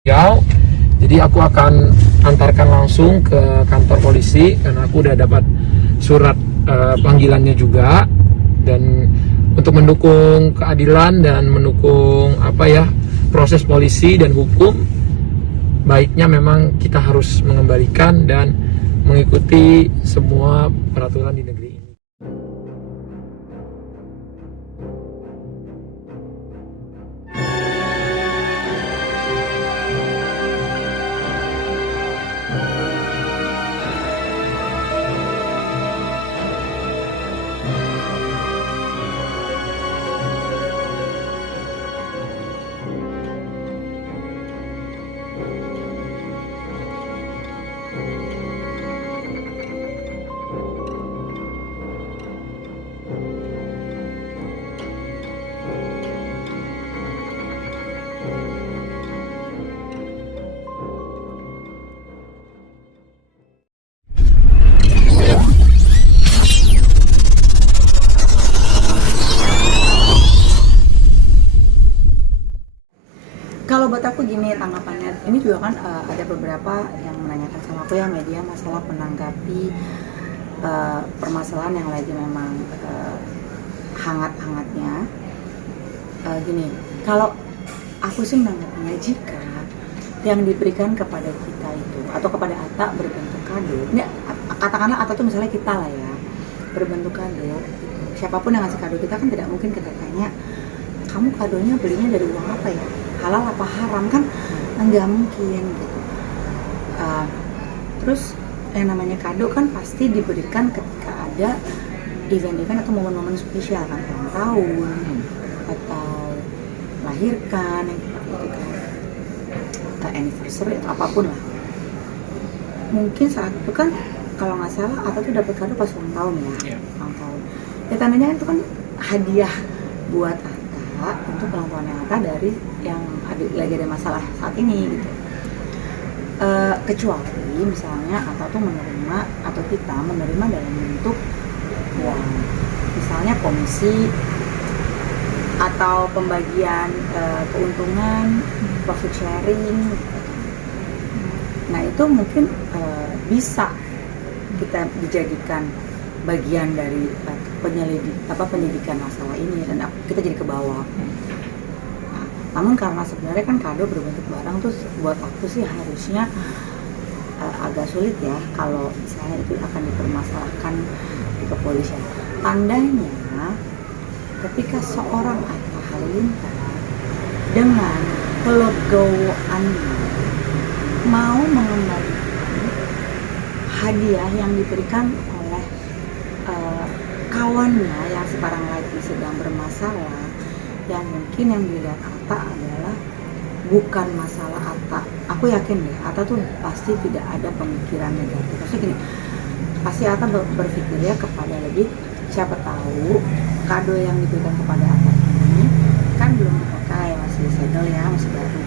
Riau. Jadi aku akan antarkan langsung ke kantor polisi karena aku udah dapat surat panggilannya juga, dan untuk mendukung keadilan dan mendukung proses polisi dan hukum, baiknya memang kita harus mengembalikan dan mengikuti semua peraturan di negeri ini. Kalau buat aku gini tanggapannya, ini juga kan ada beberapa yang menanyakan sama aku ya, media masalah menanggapi permasalahan yang lagi memang hangat-hangatnya. Gini, kalau aku sih menanggapinya, jika yang diberikan kepada kita itu atau kepada Atta berbentuk kado, ini katakanlah Atta tuh misalnya kita lah ya, berbentuk kado, siapapun yang ngasih kado kita kan tidak mungkin kita tanya, kamu kadonya belinya dari uang apa ya, halal apa haram, kan nggak mungkin gitu. Terus yang namanya kado kan pasti diberikan ketika ada event-event atau momen-momen spesial, kan ulang tahun atau melahirkan yang seperti itu kan, atau anniversary atau apapun lah. Mungkin saat itu kan kalau nggak salah Atta tuh dapat kado pas ulang tahun ya, ulang tahun. Ya tandanya itu kan hadiah buat Atta untuk ulang tahunnya Atta dari yang lagi ada masalah saat ini gitu. Kecuali misalnya Atta tuh menerima atau kita menerima dalam bentuk uang, misalnya komisi atau pembagian keuntungan, profit sharing. Nah itu mungkin bisa kita dijadikan bagian dari penyelidikan masalah ini, dan kita jadi ke bawah. Namun karena sebenarnya kan kado berbentuk barang tuh buat aku sih harusnya agak sulit ya kalau misalnya itu akan dipermasalahkan di kepolisian. Tandanya ketika seorang Atta Halilintar dengan kelegowoannya mau mengembalikan hadiah yang diberikan oleh kawannya yang sekarang lagi sedang bermasalah, yang mungkin yang dilihat Atta adalah bukan masalah Atta. Aku yakin deh, Atta tuh pasti tidak ada pemikiran negatif. Maksudnya gini, pasti Atta berpikir ya kepada lebih, siapa tahu kado yang diberikan kepada Atta ini kan belum dipakai, masih segel ya, masih baru.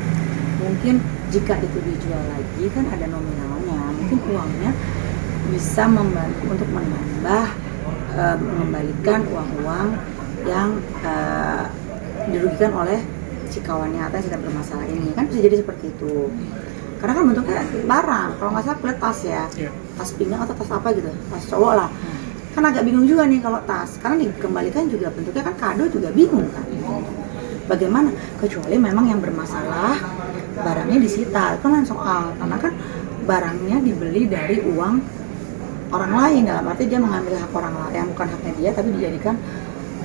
Mungkin jika itu dijual lagi kan ada nominalnya, mungkin uangnya bisa membantu untuk menambah mengembalikan uang-uang yang dirugikan oleh si kawannya Atta yang sedang bermasalah ini, kan bisa jadi seperti itu. Karena kan bentuknya barang, kalau nggak salah kulit tas ya, tas pinggang atau tas apa gitu, tas cowok lah. Kan agak bingung juga nih kalau tas, karena dikembalikan juga bentuknya kan kado, juga bingung kan. Bagaimana? Kecuali memang yang bermasalah barangnya disita, itu kan soal, karena kan barangnya dibeli dari uang orang lain, dalam arti dia mengambil hak orang lain yang bukan haknya dia, tapi dijadikan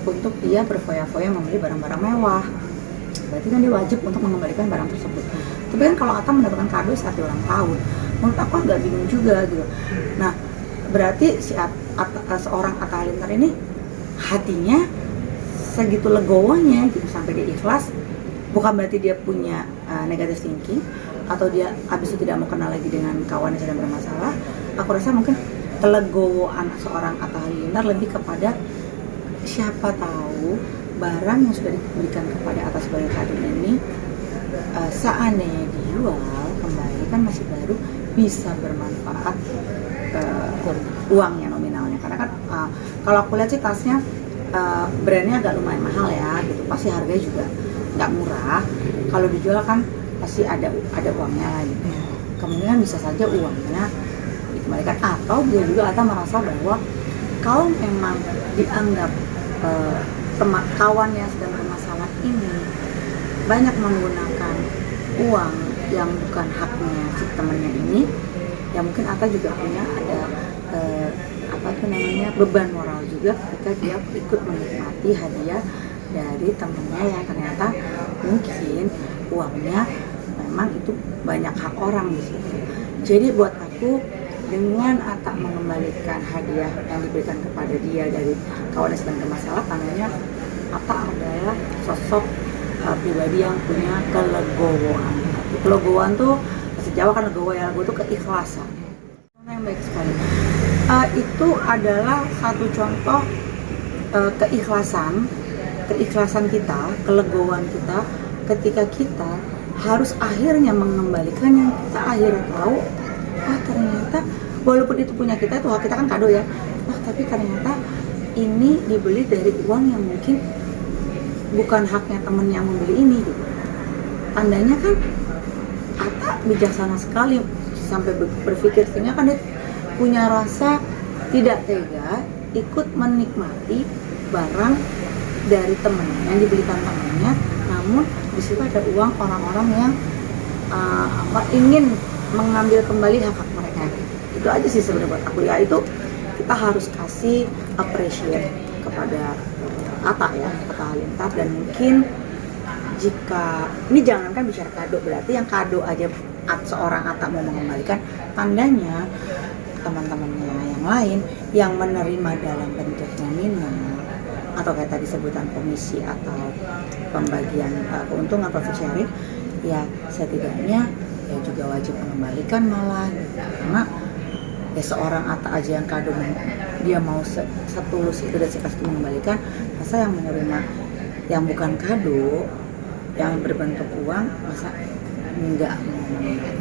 untuk dia berfoya-foya membeli barang-barang mewah. Berarti kan dia wajib untuk mengembalikan barang tersebut. Tapi kan kalau Atta mendapatkan kado saat ulang tahun, menurut aku agak bingung juga gitu. Nah, berarti seorang Atta Halilintar ini hatinya segitu legowonya gitu sampai dia ikhlas. Bukan berarti dia punya negative thinking atau dia habis itu tidak mau kenal lagi dengan kawan yang sedang bermasalah. Aku rasa mungkin kelegowoan seorang Atta Halilintar lebih kepada siapa tahu barang yang sudah diberikan kepada Atta sebagai kado ini seandainya dijual kembali kan masih baru, bisa bermanfaat uangnya nominalnya. Karena kan kalau aku lihat sih tasnya brandnya agak lumayan mahal ya gitu, pasti harganya juga nggak murah. Kalau dijual kan pasti ada uangnya lah gitu. Kemungkinan bisa saja uangnya dikembalikan, atau dia juga Atta merasa bahwa kalau memang dianggap kawan yang sedang bermasalah ini banyak menggunakan uang yang bukan haknya si temannya ini, ya mungkin Atta juga punya ada beban moral juga ketika dia ikut menikmati hadiah dari temennya yang ternyata mungkin uangnya memang itu banyak hak orang di situ. Jadi buat aku, dengan Atta mengembalikan hadiah yang diberikan kepada dia dari kawan yang sedang bermasalah, tandanya Atta adalah sosok pribadi yang punya kelegowoan. Kelegowoan tuh bahasa Jawa kan legowo ya, legowo itu keikhlasan. Yang baik sekali. Itu adalah satu contoh keikhlasan kita, kelegowoan kita ketika kita harus akhirnya mengembalikan yang kita akhirnya tahu, ternyata walaupun itu punya kita, itu hak kita kan kado ya, tapi ternyata ini dibeli dari uang yang mungkin bukan haknya temen yang membeli ini gitu. Tandanya kan Atta bijaksana sekali sampai berpikir, sehingga kan dia punya rasa tidak tega ikut menikmati barang dari temennya yang dibelikan temennya, namun di situ ada uang orang-orang yang ingin mengambil kembali hak-hak mereka. Itu aja sih sebenarnya buat aku ya, itu kita harus kasih appreciate kepada Atta ya, Atta Halilintar. Dan mungkin jika ini jangankan bicara kado, berarti yang kado aja seorang Atta mau mengembalikan, tandanya teman-temannya yang lain yang menerima dalam bentuk nominal atau kayak tadi sebutan komisi atau pembagian keuntungan profit sharing, ya setidaknya ya juga wajib mengembalikan malah gitu. Karena ya seorang Atta aja yang kado dia mau setulus itu dan sekas mengembalikan, masa yang menerima yang bukan kado yang berbentuk uang masa enggak mau mengembalikan.